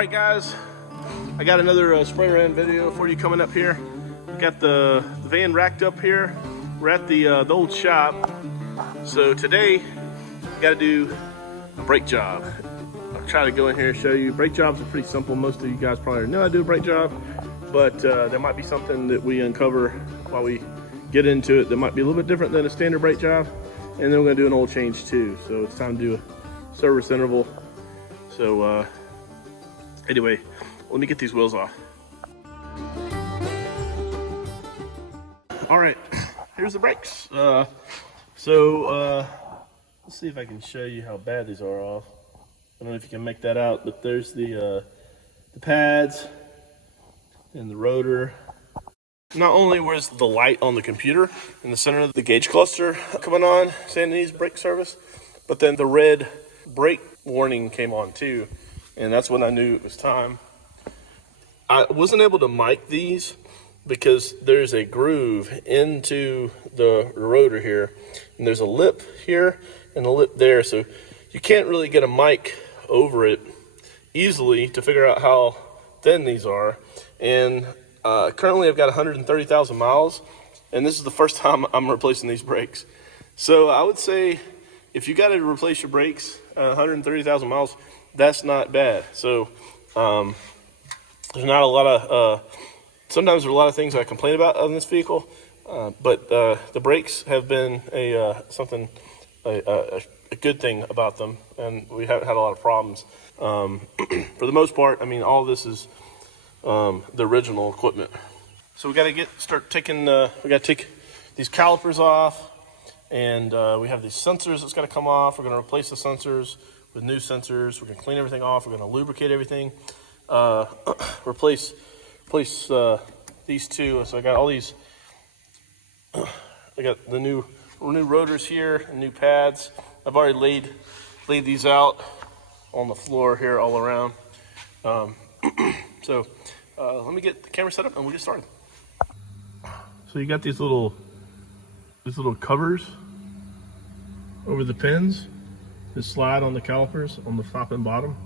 Alright guys, I got another spring ran video for you coming up here. We got the van racked up here. We're at the old shop. So today, we got to do a brake job. I'll try to go in here and show you. Brake jobs are pretty simple. Most of you guys probably know how to do a brake job, but there might be something that we uncover while we get into it that might be a little bit different than a standard brake job. And then we're going to do an oil change too. So it's time to do a service interval. So anyway, let me get these wheels off. All right, here's the brakes. Let's see if I can show you how bad these are off. I don't know if you can make that out, but there's the pads and the rotor. Not only was the light on the computer in the center of the gauge cluster coming on, saying it needs brake service, but then the red brake warning came on too, and that's when I knew it was time. I wasn't able to mic these because there's a groove into the rotor here, and there's a lip here and a lip there, so you can't really get a mic over it easily to figure out how thin these are. And currently I've got 130,000 miles, and this is the first time I'm replacing these brakes. So I would say if you got to replace your brakes 130,000 miles, that's not bad. So there's not a lot of sometimes there's a lot of things I complain about on this vehicle, but the brakes have been a good thing about them, and we haven't had a lot of problems. For the most part, I mean, all of this is the original equipment. So we got to start taking. We got to take these calipers off, and we have these sensors that's got to come off. We're going to replace the sensors with new sensors. We're going to clean everything off. We're going to lubricate everything. Replace these two. So I got all these. I got the new rotors here and new pads. I've already laid these out on the floor here all around. So let me get the camera set up and we'll get started. So you got these little covers over the pins that slide on the calipers on the top and bottom.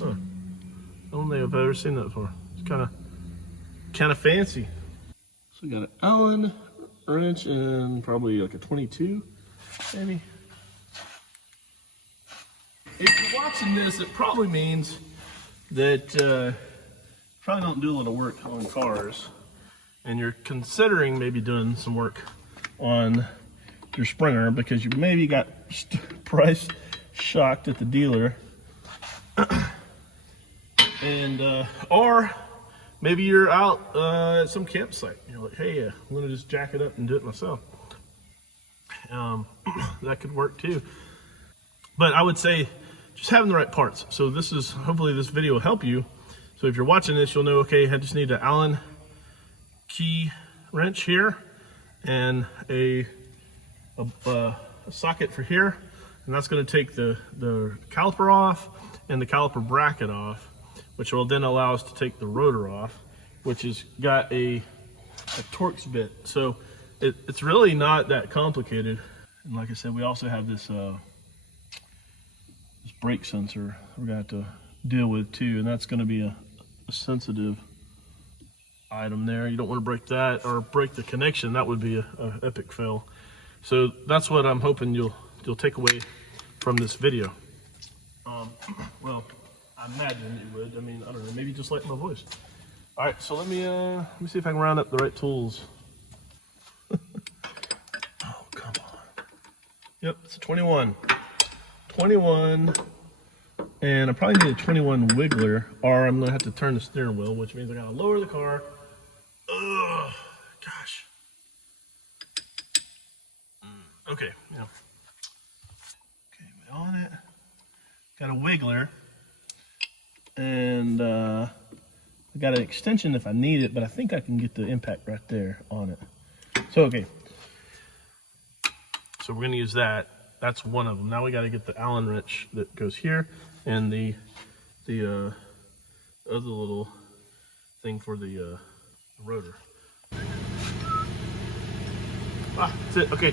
Huh. I don't think I've ever seen that before. It's kind of fancy. So we got an Allen wrench and probably like a 22, maybe. If you're watching this, it probably means that probably don't do a lot of work on cars, and you're considering maybe doing some work on your Springer because you maybe got price shocked at the dealer, and or maybe you're out at some campsite. You're like, hey, I'm gonna just jack it up and do it myself. That could work too. But I would say just having the right parts. So hopefully this video will help you. So if you're watching this, you'll know, okay, I just need an Allen key wrench here and a socket for here. And that's gonna take the caliper off and the caliper bracket off, which will then allow us to take the rotor off, which has got a Torx bit. So it's really not that complicated. And like I said, we also have this brake sensor we're gonna have to deal with too, and that's gonna be a sensitive item there. You don't want to break that or break the connection. That would be a epic fail. So that's what I'm hoping you'll take away from this video. Well, I imagine you would. I mean, I don't know, maybe just like my voice. All right, so let me see if I can round up the right tools. Oh, come on. Yep, it's a 21. 21, and I probably need a 21 wiggler, or I'm gonna have to turn the steering wheel, which means I gotta lower the car. Ugh, gosh. Okay, yeah. Okay, we're on it. Got a wiggler, and I got an extension if I need it, but I think I can get the impact right there on it. So, okay. So we're gonna use that. That's one of them. Now we got to get the Allen wrench that goes here, and the other little thing for the rotor. That's it. Okay.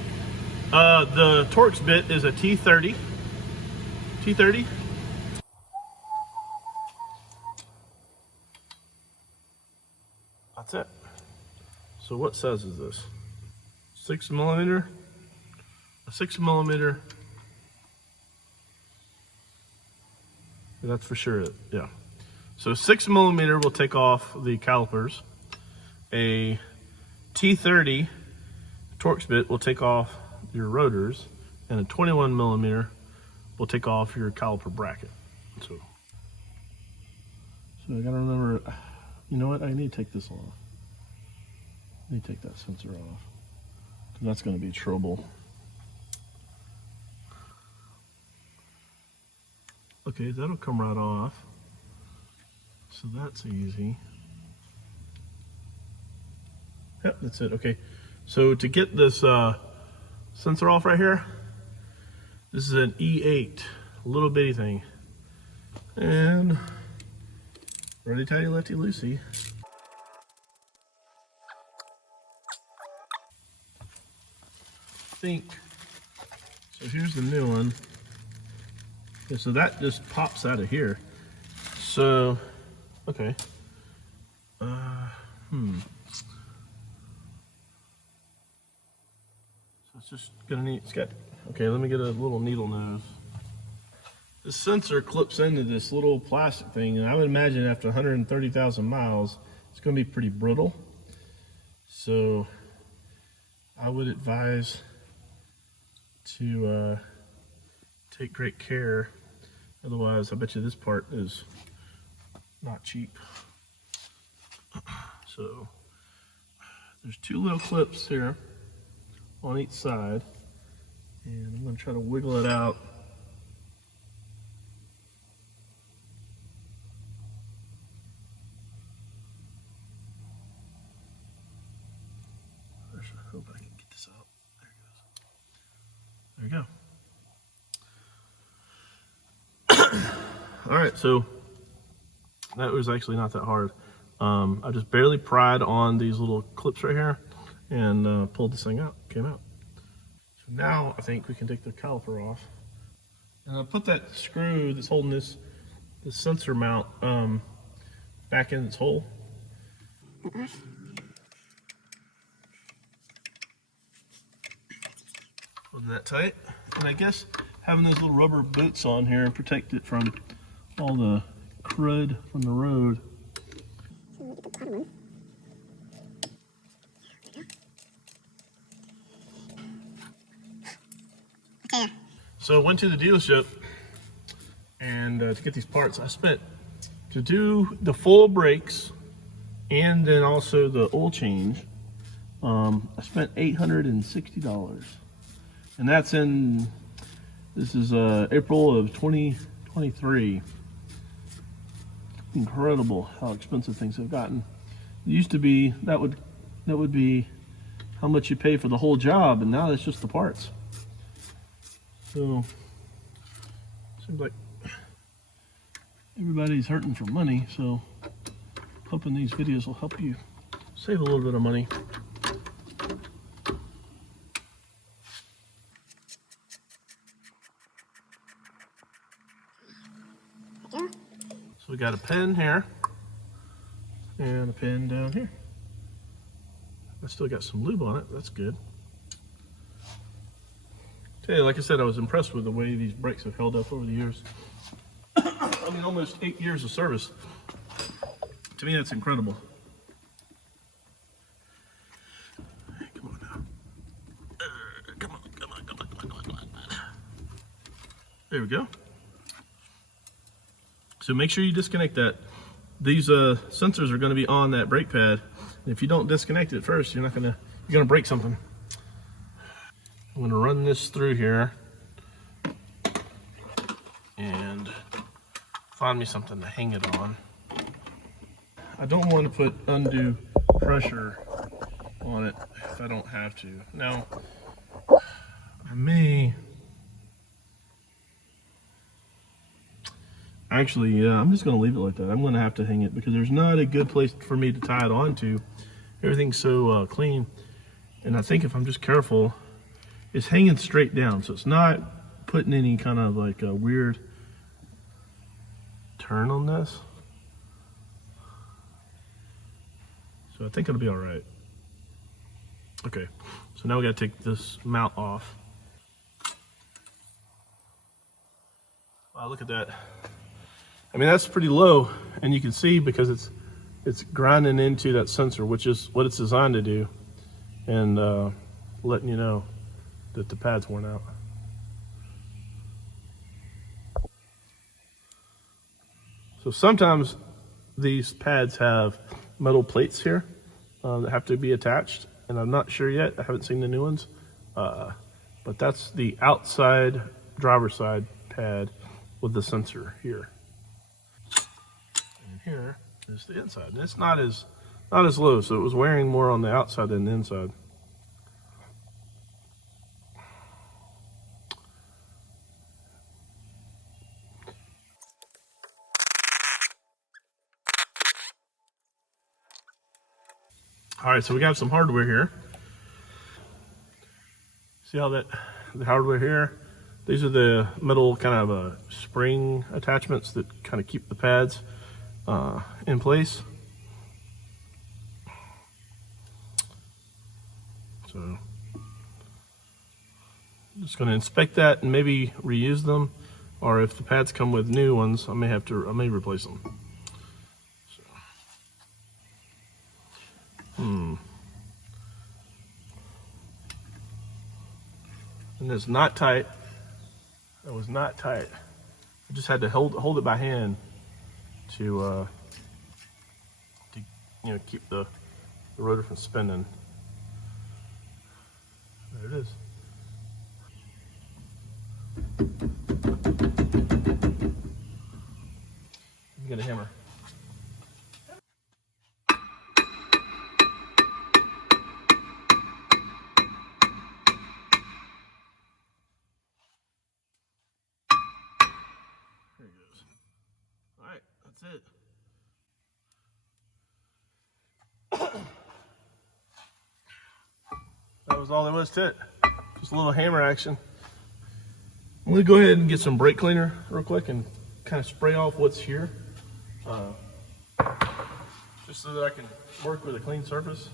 The Torx bit is a T30. That's it. So what size is this? 6mm? A 6mm. That's for sure it, yeah. So 6mm will take off the calipers. A T30 Torx bit will take off your rotors, and a 21mm will take off your caliper bracket. So I gotta remember, you know what, I need to take this off. I need to take that sensor off, because that's gonna be trouble. Okay, that'll come right off. So that's easy. Yep, that's it, okay. So to get this sensor off right here, this is an E8, a little bitty thing. And ready tighty lefty loosey. Think. So here's the new one. Okay, so that just pops out of here. So, okay. So it's just gonna need, it's got, okay, let me get a little needle nose. This sensor clips into this little plastic thing, and I would imagine after 130,000 miles, it's gonna be pretty brittle. So I would advise to take great care. Otherwise, I bet you this part is not cheap. So there's two little clips here on each side, and I'm going to try to wiggle it out. I hope I can get this out. There it goes. There we go. All right, so that was actually not that hard. I just barely pried on these little clips right here and pulled this thing out, came out. So now I think we can take the caliper off. And I'll put that screw that's holding this sensor mount back in its hole. Wasn't that tight? And I guess having those little rubber boots on here and protect it from all the crud from the road. So I went to the dealership, and to get these parts, I spent, to do the full brakes and then also the oil change, I spent $860. And that's in, this is April of 2023. Incredible how expensive things have gotten. It used to be, that would be how much you pay for the whole job, and now it's just the parts. So, seems like everybody's hurting for money, so hoping these videos will help you save a little bit of money. So we got a pin here and a pin down here. I still got some lube on it, that's good. Tell you, like I said, I was impressed with the way these brakes have held up over the years. I mean, almost 8 years of service. To me, that's incredible. Come on now. Come on. There we go. So make sure you disconnect that. These sensors are going to be on that brake pad. And if you don't disconnect it first, you're going to break something. I'm going to run this through here and find me something to hang it on. I don't want to put undue pressure on it if I don't have to. Now, I may actually, yeah, I'm just going to leave it like that. I'm going to have to hang it because there's not a good place for me to tie it onto. Everything's so clean, and I think if I'm just careful, it's hanging straight down, so it's not putting any kind of like a weird turn on this. So I think it'll be all right. Okay, so now we gotta take this mount off. Wow, look at that. I mean, that's pretty low, and you can see because it's grinding into that sensor, which is what it's designed to do, and letting you know that the pad's worn out. So sometimes these pads have metal plates here that have to be attached, and I'm not sure yet. I haven't seen the new ones, but that's the outside driver's side pad with the sensor here. And here is the inside, and it's not as low, so it was wearing more on the outside than the inside. All right, so we got some hardware here. See how the hardware here? These are the metal kind of spring attachments that kind of keep the pads in place. So I'm just going to inspect that and maybe reuse them, or if the pads come with new ones, I may replace them. And it's not tight. It was not tight. I just had to hold it by hand to keep the rotor from spinning. There it is. Get a hammer. There it goes. All right, that's it. That was all there was to it. Just a little hammer action. I'm gonna go ahead and get some brake cleaner real quick and kind of spray off what's here, just so that I can work with a clean surface.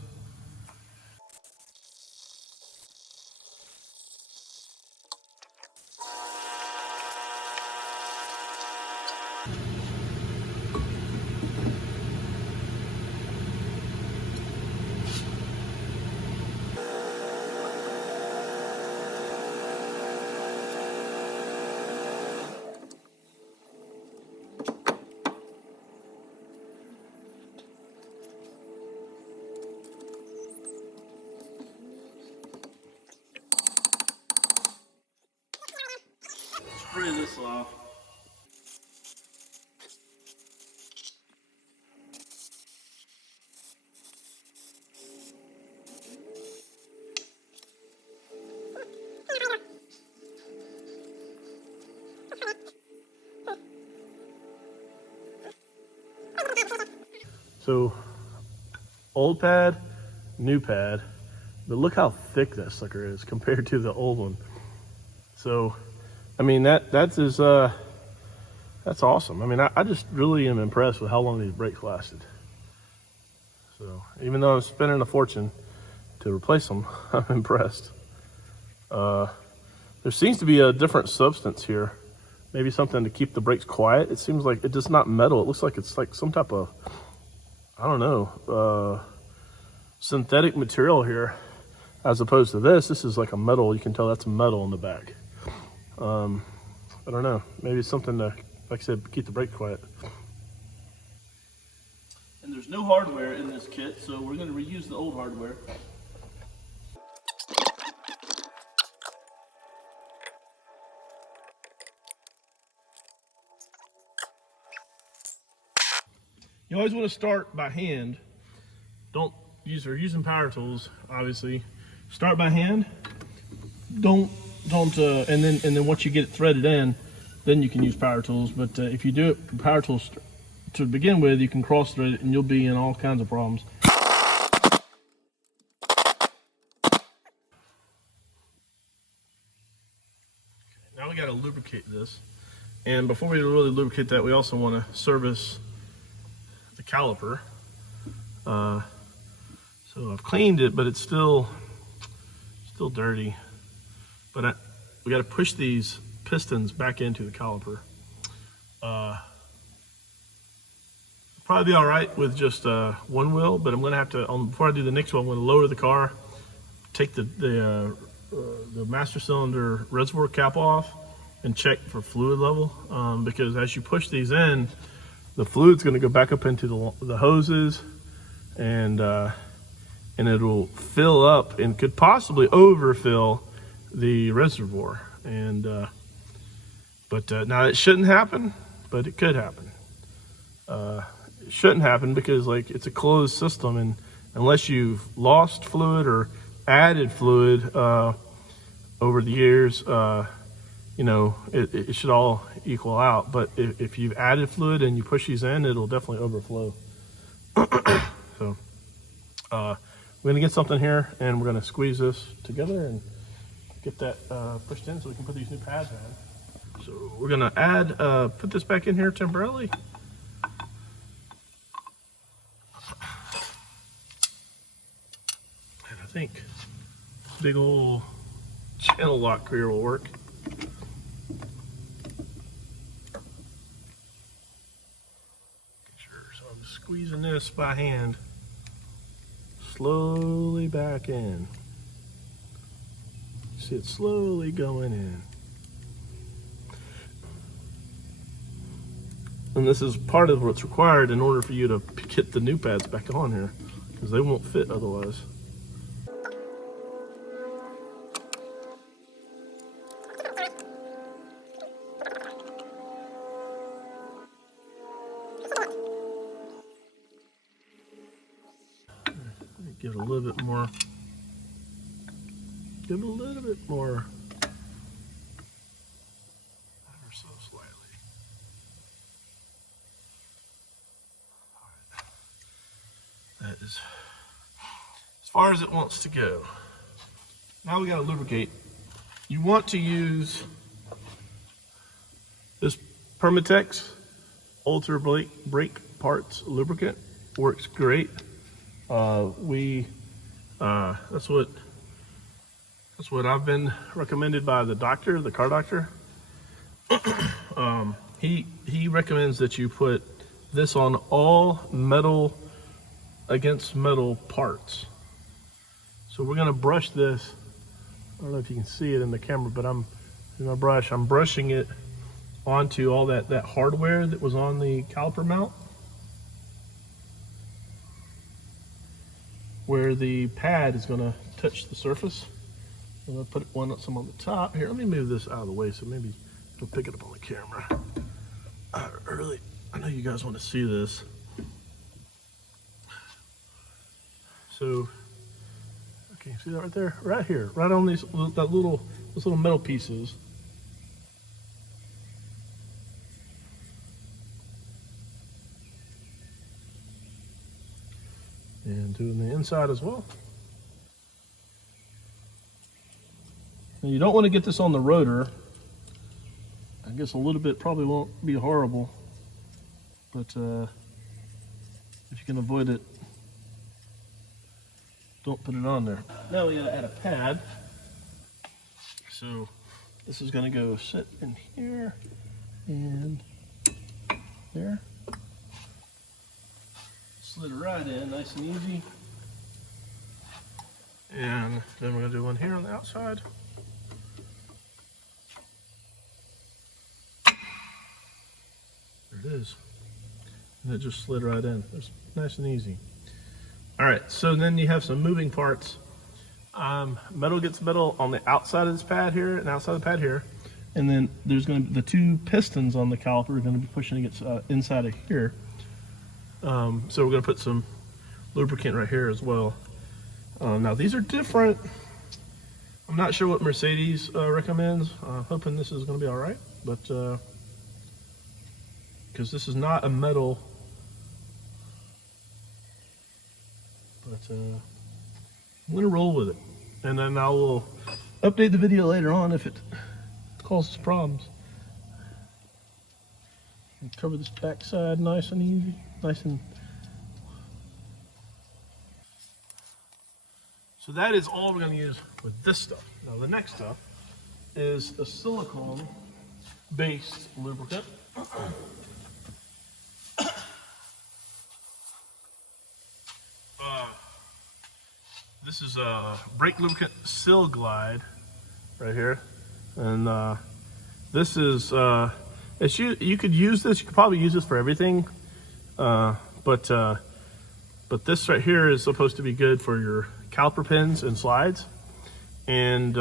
Spray this off. So, old pad, new pad, but look how thick that sucker is compared to the old one. So, I mean, that's awesome. I mean, I just really am impressed with how long these brakes lasted. So, even though I'm spending a fortune to replace them, I'm impressed. There seems to be a different substance here. Maybe something to keep the brakes quiet. It seems like it's just not metal. It looks like it's like some type of, I don't know, synthetic material here, as opposed to this. This is like a metal. You can tell that's a metal in the back. I don't know. Maybe it's something to, like I said, keep the brake quiet. And there's no hardware in this kit, so we're going to reuse the old hardware. You always want to start by hand. Don't use, or using power tools, obviously. Start by hand. And then once you get it threaded in, then you can use power tools. But if you do it with power tools to begin with, you can cross thread it and you'll be in all kinds of problems. Now we got to lubricate this. And before we really lubricate that, we also want to service the caliper. So I've cleaned it, but it's still dirty. But we got to push these pistons back into the caliper. Probably be all right with just one wheel, but I'm gonna have to, before I do the next one, I'm gonna lower the car, take the master cylinder reservoir cap off and check for fluid level, because as you push these in, the fluid's gonna go back up into the hoses, and it'll fill up and could possibly overfill the reservoir. And now it shouldn't happen, but it could happen. It shouldn't happen because like it's a closed system, and unless you've lost fluid or added fluid over the years, you know, it should all equal out. But if you've added fluid and you push these in, it'll definitely overflow. So we're gonna get something here, and we're gonna squeeze this together and get that pushed in so we can put these new pads in. So we're gonna put this back in here temporarily. And I think big old channel lock here will work. Sure, so I'm squeezing this by hand, slowly back in. See it slowly going in. And this is part of what's required in order for you to get the new pads back on here, because they won't fit otherwise. Give it a little bit more. Give it a little bit more. Ever so slightly. All right. That is as far as it wants to go. Now we got to lubricate. You want to use this Permatex Ultra Brake Parts lubricant. Works great. That's what I've been recommended by the doctor, the car doctor. He recommends that you put this on all metal against metal parts. So we're gonna brush this. I don't know if you can see it in the camera, but I'm brushing it onto all that hardware that was on the caliper mount, where the pad is gonna touch the surface. I'm gonna put some on the top. Here, let me move this out of the way so maybe it'll pick it up on the camera. I know you guys want to see this. So, okay, see that right there? Right here, right on those little metal pieces. And doing the inside as well. Now you don't want to get this on the rotor. I guess a little bit probably won't be horrible, but if you can avoid it, don't put it on there. Now we gotta add a pad. So this is gonna go sit in here and there. Slid it right in, nice and easy. And then we're gonna do one here on the outside. There it is. And it just slid right in. It's nice and easy. All right, so then you have some moving parts. Metal gets metal on the outside of this pad here and outside of the pad here. And then there's gonna be the two pistons on the caliper are gonna be pushing against inside of here. So we're gonna put some lubricant right here as well. Now these are different. I'm not sure what Mercedes recommends. Hoping this is gonna be all right, but because this is not a metal, but I'm gonna roll with it, and then I will update the video later on if it causes problems. And cover this back side nice and easy, nice and. So that is all we're going to use with this stuff. Now the next stuff is a silicone-based lubricant. This is a Brake Lubricant Seal Glide right here, and this is you could use this. You could probably use this for everything, but this right here is supposed to be good for your caliper pins and slides. And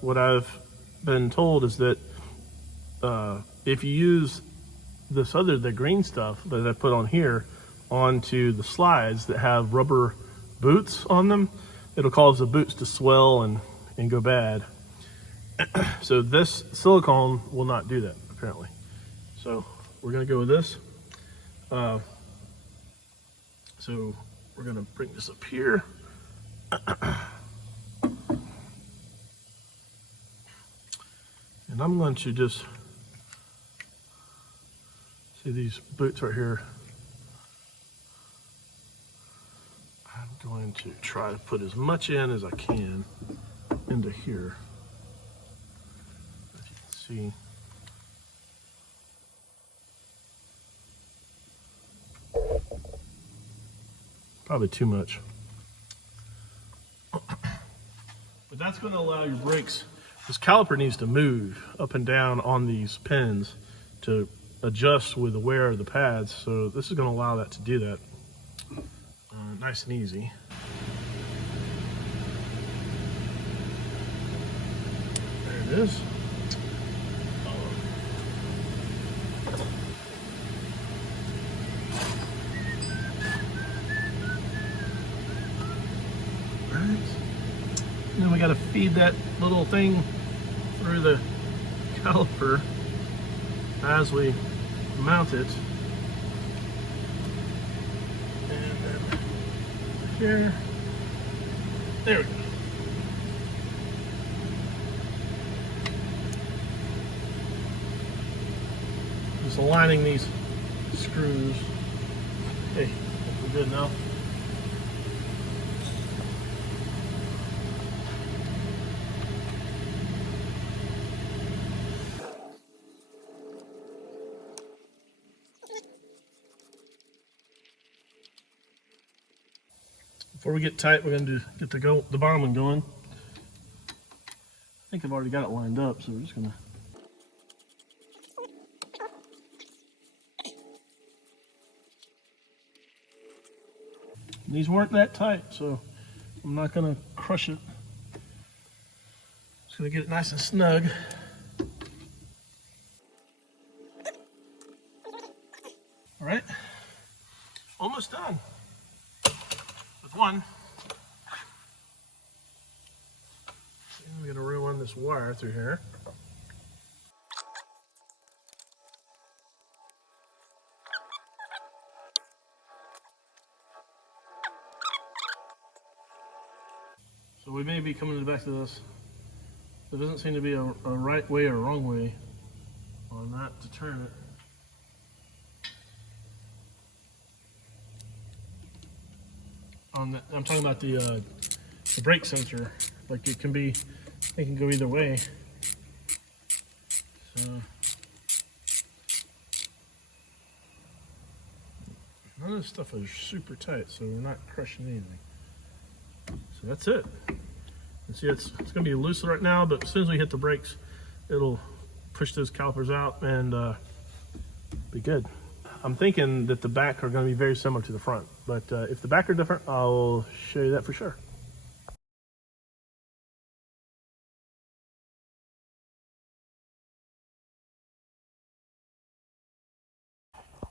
what I've been told is that if you use the green stuff that I put on here onto the slides that have rubber boots on them, it'll cause the boots to swell and go bad. So this silicone will not do that, apparently. So we're gonna go with this. So we're gonna bring this up here. And I'm going to just see these boots right here. I'm going to try to put as much in as I can into here. As you can see. Probably too much. But that's going to allow your brakes. This caliper needs to move up and down on these pins to adjust with the wear of the pads. So this is going to allow that to do that. Nice and easy. There it is. Alright. And then we got to feed that little thing through the caliper as we mount it. And then here. There we go. Just aligning these screws. Hey, we're good now. Before we get tight, we're going to get the bottom one going. I think I've already got it lined up, so we're just going to. These weren't that tight, so I'm not going to crush it. Just going to get it nice and snug. All right, almost done. One. And we're going to run this wire through here. So we may be coming to the back of this. There doesn't seem to be a right way or a wrong way on that to turn it. I'm talking about the brake sensor. Like it can go either way. So none of this stuff is super tight, so we're not crushing anything. So that's it. And see, it's going to be loose right now, but as soon as we hit the brakes, it'll push those calipers out and be good. I'm thinking that the back are going to be very similar to the front, but if the back are different, I'll show you that for sure.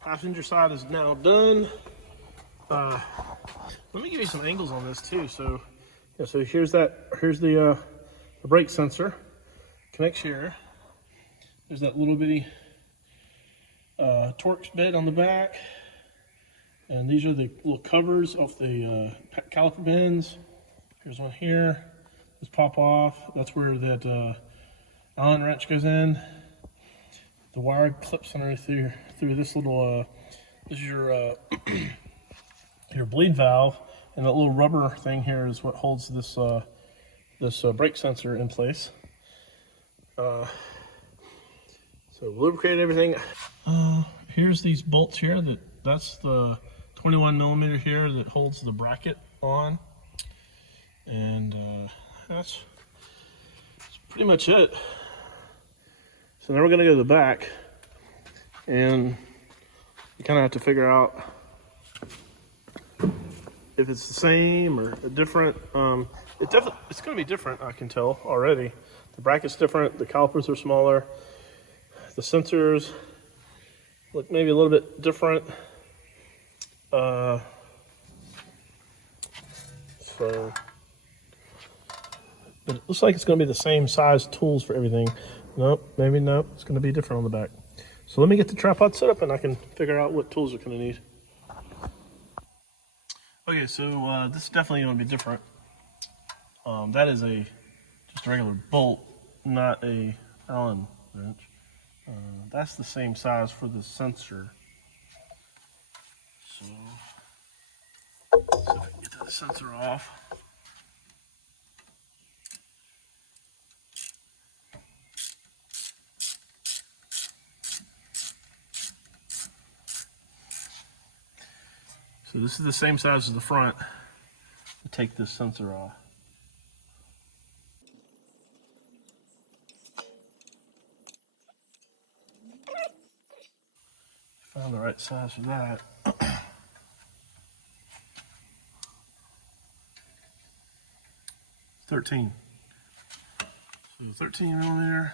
Passenger side is now done. Let me give you some angles on this too. So, yeah, so here's the brake sensor. Connects here. There's that little bitty Torx bit on the back, and these are the little covers off the caliper pins. Here's one here. Just pop off. That's where that Allen wrench goes in. The wire clips under through this little. This is your your bleed valve And that little rubber thing here is what holds this brake sensor in place. So lubricate everything. Here's these bolts here. That's the 21 millimeter here that holds the bracket on, and that's pretty much it. So now we're gonna go to the back, and you kind of have to figure out if it's the same or different. It's gonna be different, I can tell already. The bracket's different, the calipers are smaller, the sensors look maybe a little bit different. But it looks like it's gonna be the same size tools for everything. Nope, maybe nope, it's gonna be different on the back. So let me get the tripod set up and I can figure out what tools we're gonna need. Okay, so this is definitely gonna be different. That is just a regular bolt, not a Allen wrench. That's the same size for the sensor. So, if I can get that sensor off. So this is the same size as the front. I'll take this sensor off. Found the right size for that. 13. So 13 millimeter.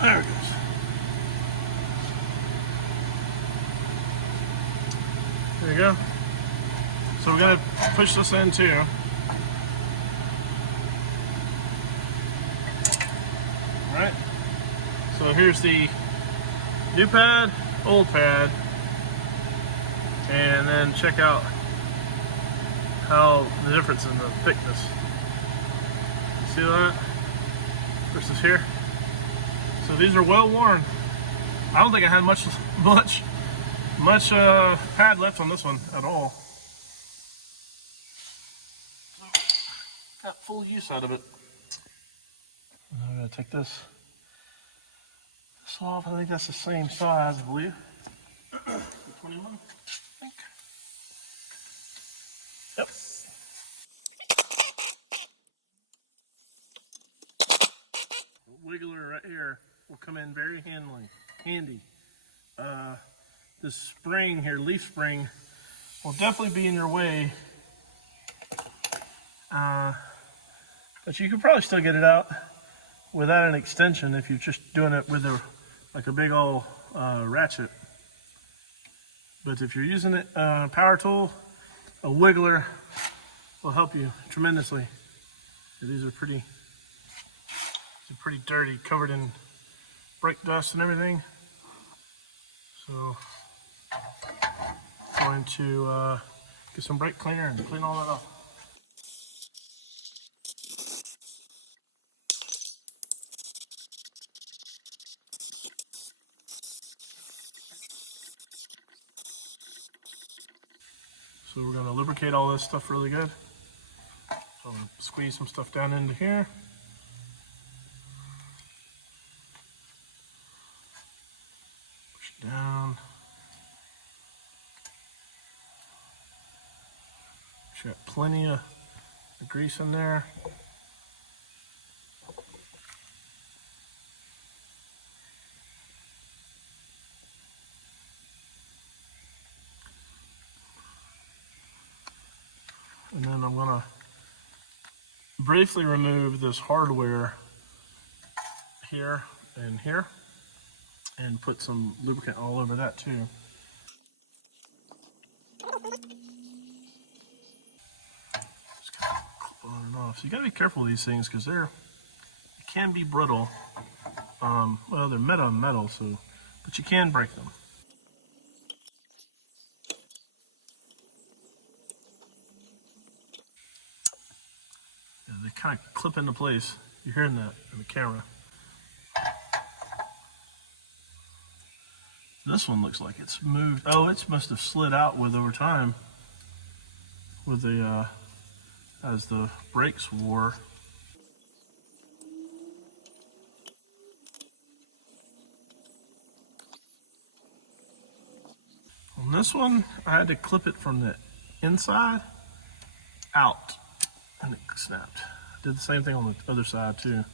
There it goes. There you go. So we're going to push this in too. Alright. So here's the new pad, old pad. And then check out how the difference in the thickness. See that? Versus here. So these are well worn. I don't think I had much pad left on this one at all. So got full use out of it. I'm gonna take this off. I think that's the same size, I believe. 21, I think. Yep. Wiggler right here will come in very handy. This spring here, leaf spring, will definitely be in your way. But you could probably still get it out without an extension if you're just doing it with like a big old ratchet. But if you're using it power tool, a wiggler will help you tremendously. These are pretty dirty, covered in brake dust and everything. So I'm going to get some brake cleaner and clean all that off. So we're going to lubricate all this stuff really good. So I'm going to squeeze some stuff down into here. Push it down. Got plenty of grease in there. And then I'm gonna briefly remove this hardware here and put some lubricant all over that too. Just kind of clip on and off. So you gotta be careful with these things because they can be brittle. Well, they're metal, so, but you can break them. kind of clip into place. You're hearing that in the camera. This one looks like it's moved. Oh, it must have slid out with over time with the as the brakes wore. On this one, I had to clip it from the inside out and it snapped. I did the same thing on the other side too.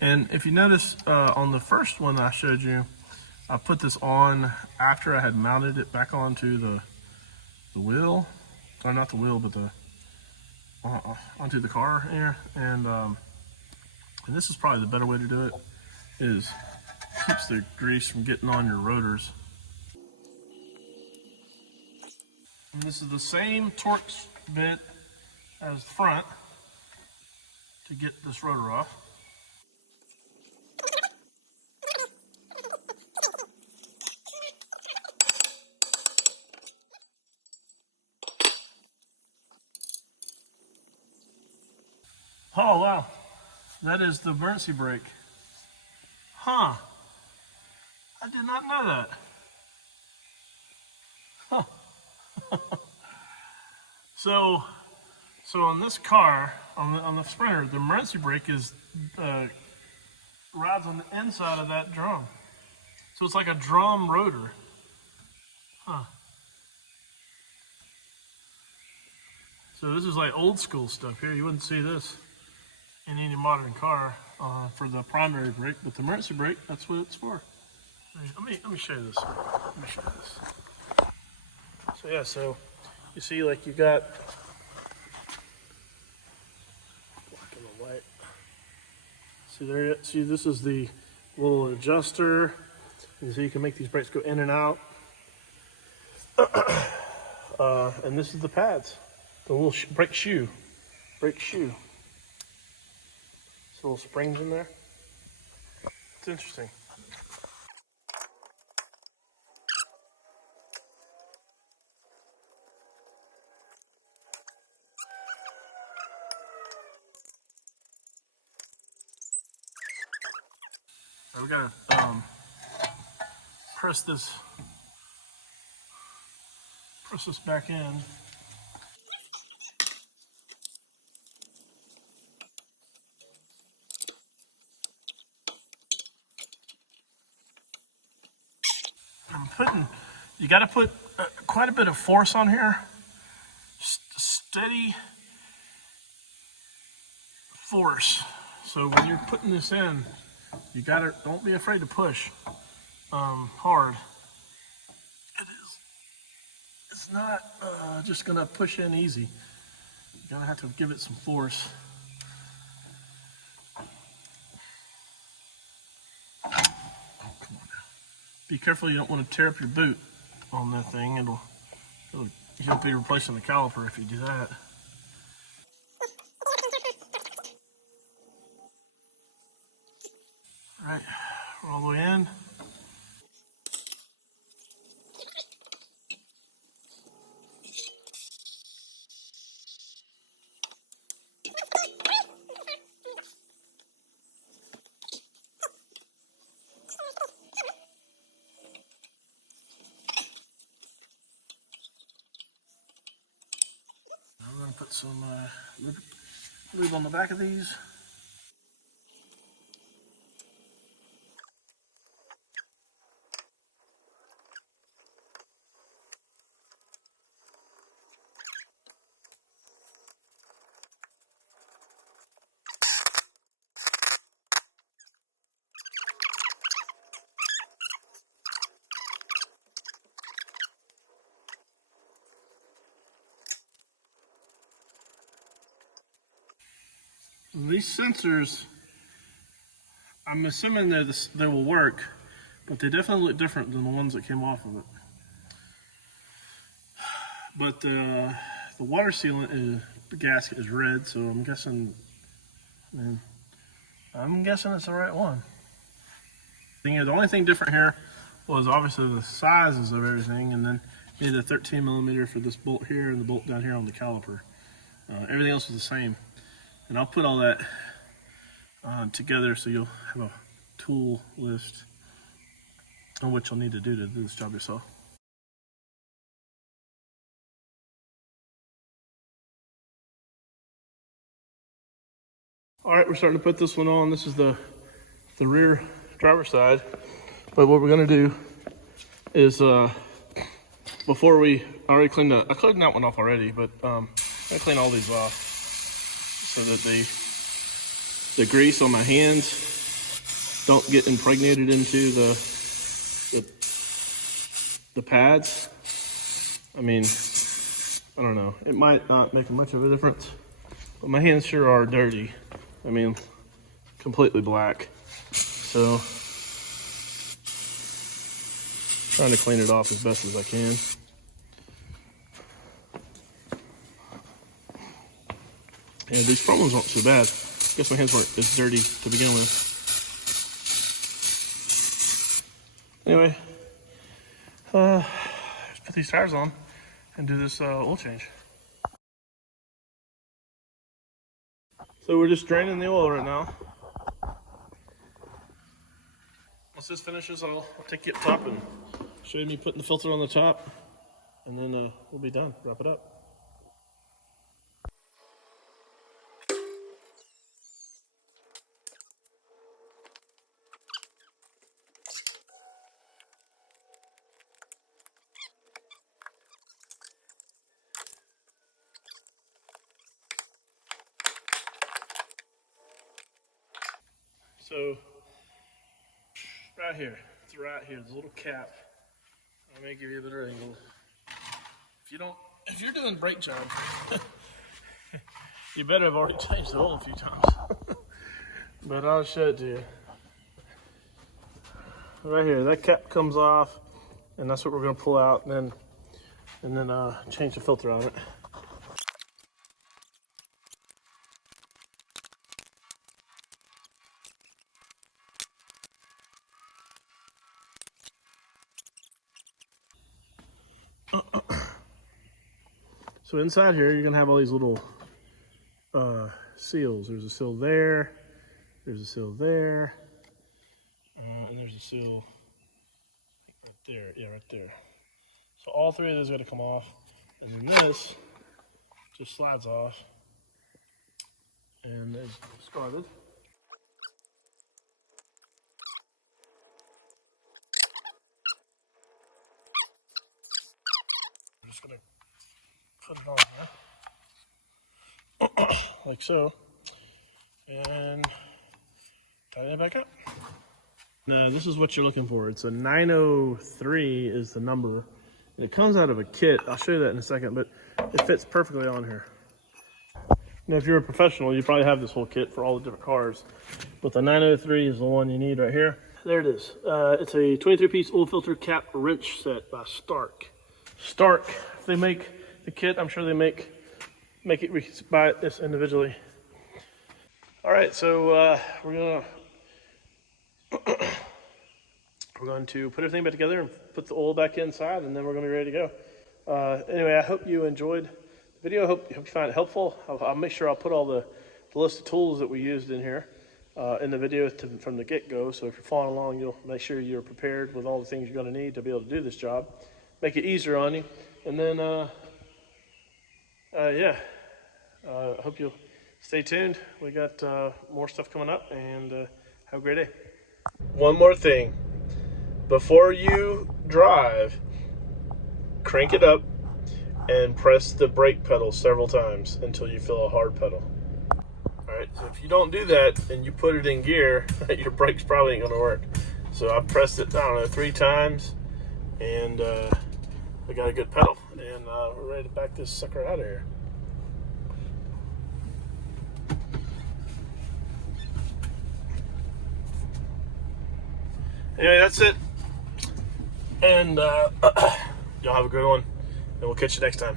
And if you notice on the first one I showed you, I put this on after I had mounted it back onto the wheel. Sorry, not the wheel, but the onto the car here. And this is probably the better way to do it, is keeps the grease from getting on your rotors. And this is the same Torx bit as the front to get this rotor off. Oh wow, that is the emergency brake. Huh, I did not know that. Huh. So on this car, on the Sprinter, the emergency brake is rides on the inside of that drum. So it's like a drum rotor. Huh. So this is like old school stuff here. You wouldn't see this in any modern car for the primary brake, but the emergency brake, that's what it's for. Let me show you this. Let me show you this. So yeah, so you see, like you got black and the white. See there? See, this is the little adjuster. And so you can make these brakes go in and out. And this is the pads, the little brake shoe. So little springs in there. It's interesting. We gotta press this back in. You got to put quite a bit of force on here. Steady force. So when you're putting this in, you gotta, don't be afraid to push hard. It's not just gonna push in easy. You're gonna have to give it some force. Oh, come on now. Be careful you don't want to tear up your boot on that thing. You'll be replacing the caliper if you do that. All right, we're all the way in. I'm gonna put some lube on the back of these. These sensors, I'm assuming they will work, but they definitely look different than the ones that came off of it. But the water sealant the gasket is red, so I'm guessing it's the right one. The only thing different here was obviously the sizes of everything, and then made a 13 millimeter for this bolt here and the bolt down here on the caliper. Everything else is the same. And I'll put all that together so you'll have a tool list on what you'll need to do this job yourself. All right, we're starting to put this one on. This is the rear driver's side. But what we're gonna do is before I already cleaned I cleaned that one off already, but I clean all these off so that the grease on my hands don't get impregnated into the pads. I mean, I don't know. It might not make much of a difference, but my hands sure are dirty. I mean, completely black. So, trying to clean it off as best as I can. Yeah, these front ones aren't so bad. I guess my hands weren't as dirty to begin with. Anyway, let's put these tires on and do this oil change. So we're just draining the oil right now. Once this finishes, I'll take you up top and show you me putting the filter on the top, and then we'll be done. Wrap it up. So, right here, it's right here, the little cap. I may give you a better angle. If you're doing brake job, you better have already changed the oil a few times. But I'll show it to you. Right here, that cap comes off, and that's what we're gonna pull out, and then change the filter on it. So inside here, you're gonna have all these little seals. There's a seal there, there's a seal there, and there's a seal right there. Yeah, right there. So all three of those are gonna come off, and this just slides off, and it's started. I'm just gonna put it on here, like so, and tighten it back up. Now, this is what you're looking for. It's a 903 is the number. And it comes out of a kit. I'll show you that in a second, but it fits perfectly on here. Now, if you're a professional, you probably have this whole kit for all the different cars, but the 903 is the one you need right here. There it is. It's a 23-piece oil filter cap wrench set by Stark. Stark, if they make the kit, I'm sure they make it, we can buy this individually. All right, so we're going to put everything back together and put the oil back inside, and then we're gonna be ready to go. Anyway, I hope you enjoyed the video. I hope you find it helpful. I'll make sure I'll put all the list of tools that we used in here in the video from the get-go. So if you're following along, you'll make sure you're prepared with all the things you're gonna need to be able to do this job. Make it easier on you. And then, yeah, I hope you'll stay tuned. We got more stuff coming up, and have a great day. One more thing. Before you drive, crank it up and press the brake pedal several times until you feel a hard pedal. All right, so if you don't do that and you put it in gear, your brakes probably ain't gonna work. So I pressed it, I don't know, 3 times, and we got a good pedal, and we're ready to back this sucker out of here. Anyway, that's it. And y'all have a good one, and we'll catch you next time.